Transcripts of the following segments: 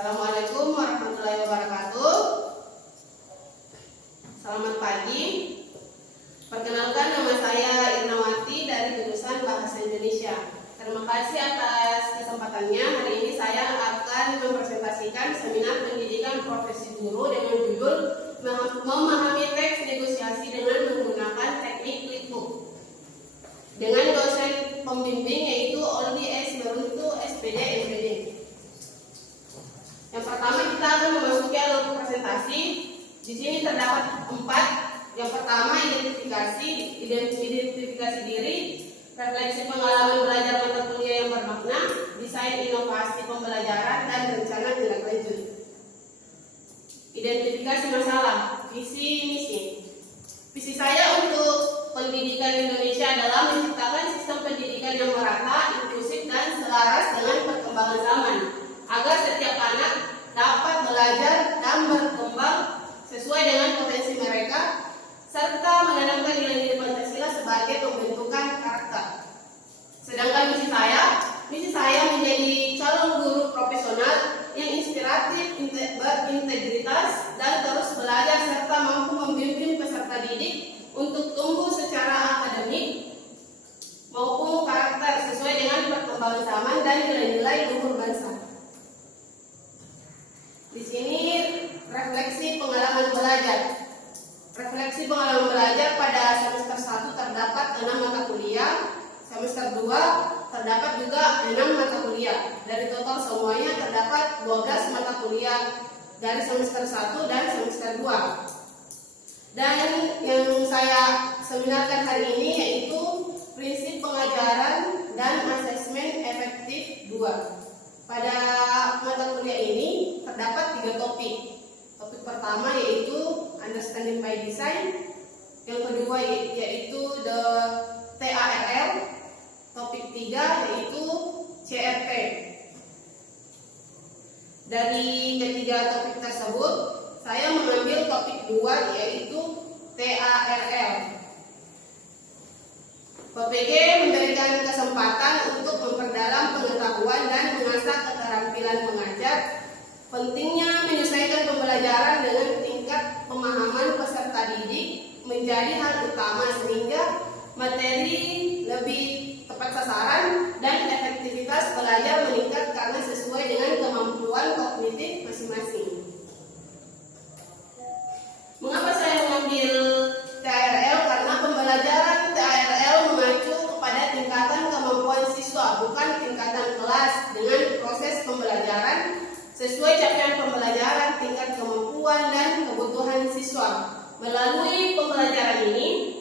Assalamualaikum warahmatullahi wabarakatuh. Selamat pagi. Perkenalkan, nama saya Irnawati dari jurusan Bahasa Indonesia. Terima kasih atas kesempatannya. Hari ini saya akan mempresentasikan seminar pendidikan profesi guru dengan judul Memahami Teks Negosiasi dengan Menggunakan Teknik Flipbook, dengan dosen pembimbing yaitu Oldi S. Beruntu, SPD, MPD. Yang pertama, kita akan memasuki alur presentasi. Di sini terdapat 4. Yang pertama, identifikasi diri, refleksi pengalaman belajar mata kuliah yang bermakna, desain inovasi pembelajaran, dan rencana tindak lanjut. Identifikasi masalah, visi misi. Visi saya untuk pendidikan Indonesia adalah menciptakan sistem pendidikan yang merata, inklusif, dan selaras dengan perkembangan zaman, agar setiap anak dapat belajar dan berkembang sesuai dengan potensi mereka, serta menanamkan nilai-nilai Pancasila sebagai pembentukan karakter. Sedangkan misi saya menjadi calon guru profesional yang inspiratif, berintegritas, dan terus belajar serta mampu membimbing peserta didik untuk tumbuh secara akademik maupun karakter sesuai dengan perkembangan zaman dan nilai-nilai luhur bangsa. Di sini refleksi pengalaman belajar. Refleksi pengalaman belajar pada semester 1 terdapat 6 mata kuliah, semester 2 terdapat juga 6 mata kuliah. Dari total semuanya terdapat 12 mata kuliah dari semester 1 dan semester 2. Dan yang saya seminarkan hari ini yaitu prinsip pengajaran dan asesmen efektif 2. Pada mata kuliah ini terdapat 3 topik. Topik pertama yaitu Understanding by Design, yang kedua yaitu the TARL, topik 3 yaitu CRT. Dari ketiga topik tersebut, saya mengambil topik 2 yaitu TARL. PPG memberikan kesempatan untuk memperdalam pengetahuan dan mengasah keterampilan mengajar. Pentingnya menyesuaikan pembelajaran dengan tingkat pemahaman peserta didik menjadi hal utama sehingga materi lebih tepat sasaran dan efektivitas belajar meningkat karena sesuai dengan kemampuan kognitif masing-masing. Mengapa saya mengambil TARL? Karena pembelajaran TARL mengacu kepada tingkatan kemampuan siswa, bukan tingkatan kelas, dengan proses pembelajaran sesuai capaian pembelajaran, tingkat kemampuan, dan kebutuhan siswa. Melalui pembelajaran ini,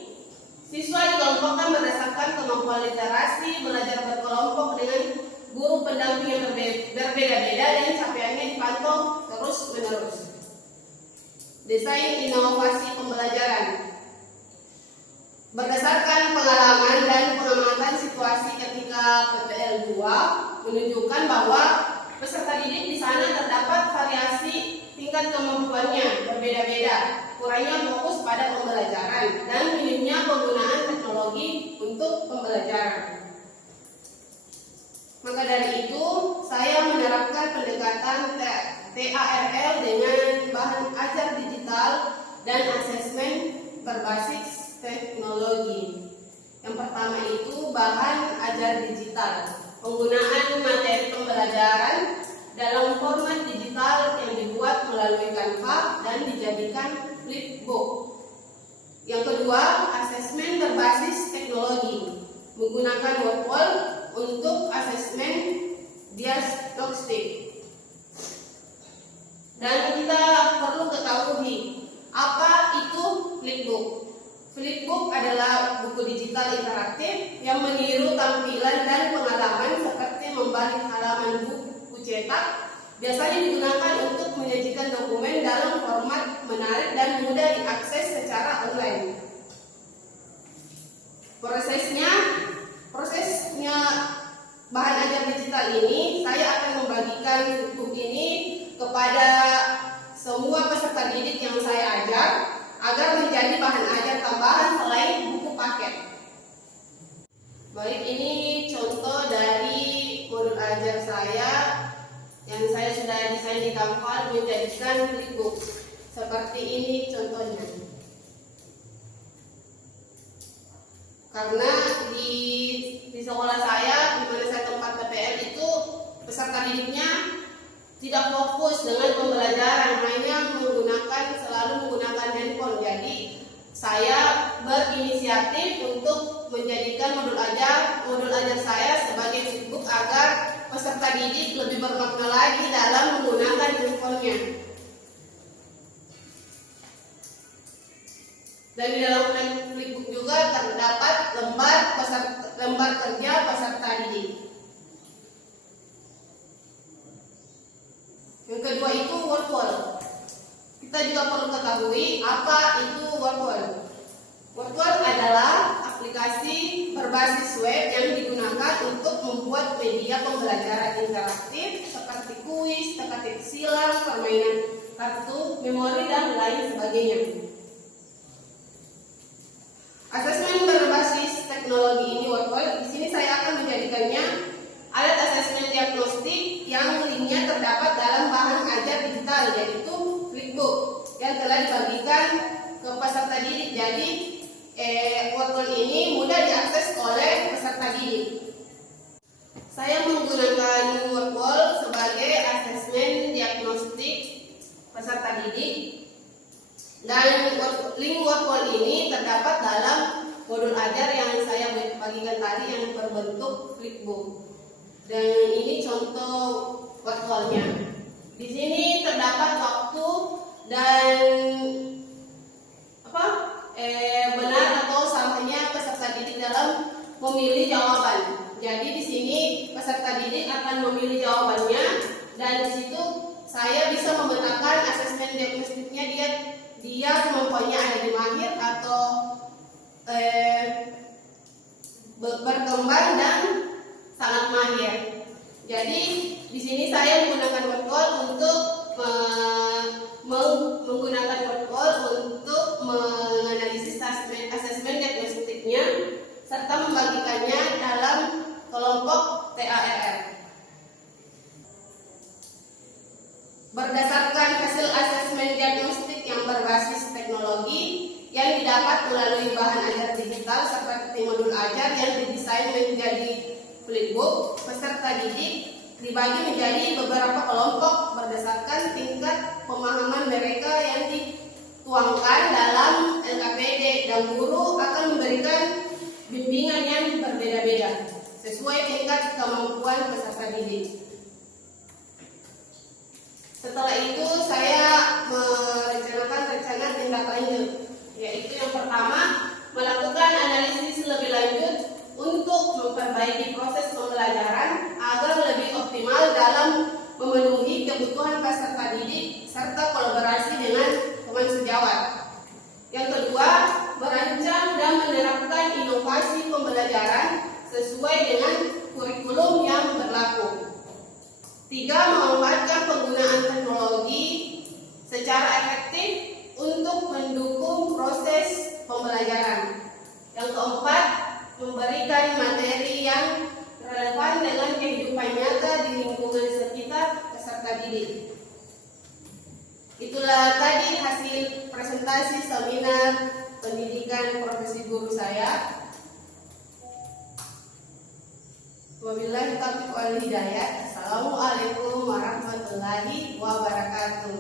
siswa dikelompokkan berdasarkan kemampuan literasi, belajar berkelompok dengan guru pendamping yang berbeda-beda, dan capaiannya dipantau terus-menerus. Desain inovasi pembelajaran. Berdasarkan pengalaman dan pengamatan situasi ketika PPL 2 menunjukkan bahwa peserta didik di sana terdapat variasi tingkat kemampuannya berbeda-beda, kurangnya fokus pada pembelajaran, dan minimnya penggunaan teknologi untuk pembelajaran. Maka dari itu, saya menerapkan pendekatan TARL dengan bahan ajar digital dan asesmen berbasis teknologi. Yang pertama itu bahan ajar digital. Penggunaan materi pembelajaran dalam format digital yang dibuat melalui Canva dan dijadikan flipbook. Yang kedua, asesmen berbasis teknologi. Menggunakan Wordwall untuk asesmen diagnostik. Dan kita perlu ketahui apa itu flipbook. Flipbook adalah buku digital interaktif yang meniru tampilan dan pengalaman seperti membalik halaman buku cetak. Biasanya digunakan untuk menyajikan dokumen dalam format menarik dan mudah diakses secara online. Prosesnya bahan ajar digital ini, saya akan membagikan buku ini kepada semua peserta didik yang saya ajar agar menjadi bahan ajar tambahan selain buku paket. Baik, ini contoh dari modul ajar saya yang saya sudah desain di Canva menjadikan flipbook. Seperti ini contohnya. Karena di sekolah saya, di mana saya tempat PPL itu, peserta didiknya tidak fokus dengan pembelajaran, hanya selalu menggunakan handphone. Jadi saya berinisiatif untuk menjadikan modul ajar saya sebagai flipbook agar peserta didik lebih bermakna lagi dalam menggunakan handphonenya. Dan di dalam flipbook juga terdapat lembar kerja peserta didik. Yang kedua itu word wall. Kita juga perlu ketahui apa itu word wall. Word wall adalah aplikasi berbasis web yang digunakan untuk membuat media pembelajaran interaktif seperti kuis, teka-teki silang, permainan kartu, memori, dan lain sebagainya. Asesmen berbasis teknologi ini word wall. Di sini saya akan menjadikannya alat asesmen diagnostik yang linknya terdapat dalam bahan ajar digital, yaitu flipbook yang telah dibagikan ke peserta didik. Jadi word wall ini mudah diakses oleh peserta didik. Saya menggunakan word wall sebagai asesmen diagnostik peserta didik. Dan link word wall ini terdapat dalam modul ajar yang saya bagikan tadi yang berbentuk flipbook. Dan ini contoh word wall-nya. Di sini terdapat waktu dan benar atau salahnya peserta didik dalam memilih jawaban. Jadi di sini peserta didik akan memilih jawabannya, dan di situ saya bisa memetakan asesmen diagnostiknya dia kemampuannya ada di mahir atau berkembang dan sangat mahir. Jadi di sini saya menggunakan word wall untuk menganalisis asesmen diagnostiknya serta membagikannya dalam kelompok TARR. Berdasarkan hasil asesmen diagnostik yang berbasis teknologi yang didapat melalui bahan ajar digital seperti modul ajar yang didesain menjadi flipbook, peserta didik dibagi menjadi beberapa kelompok berdasarkan tingkat pemahaman mereka yang dituangkan dalam LKPD, dan guru akan memberikan bimbingan yang berbeda-beda sesuai tingkat kemampuan peserta didik. Setelah itu saya merencanakan rencana tindak lanjut, yaitu yang pertama, melakukan analisis lebih lanjut untuk memperbaiki proses pembelajaran agar lebih optimal dalam memenuhi kebutuhan peserta didik serta kolaborasi dengan teman sejawat. Yang kedua, merancang dan menerapkan inovasi pembelajaran sesuai dengan kurikulum yang berlaku. Tiga, memanfaatkan penggunaan teknologi secara efektif untuk mendukung proses pembelajaran. Yang keempat, memberikan materi yang relevan dengan kehidupan nyata di lingkungan sekitar peserta didik. Itulah tadi hasil presentasi seminar pendidikan profesi guru saya. Wabillahi taufiq wal hidayah. Assalamualaikum warahmatullahi wabarakatuh.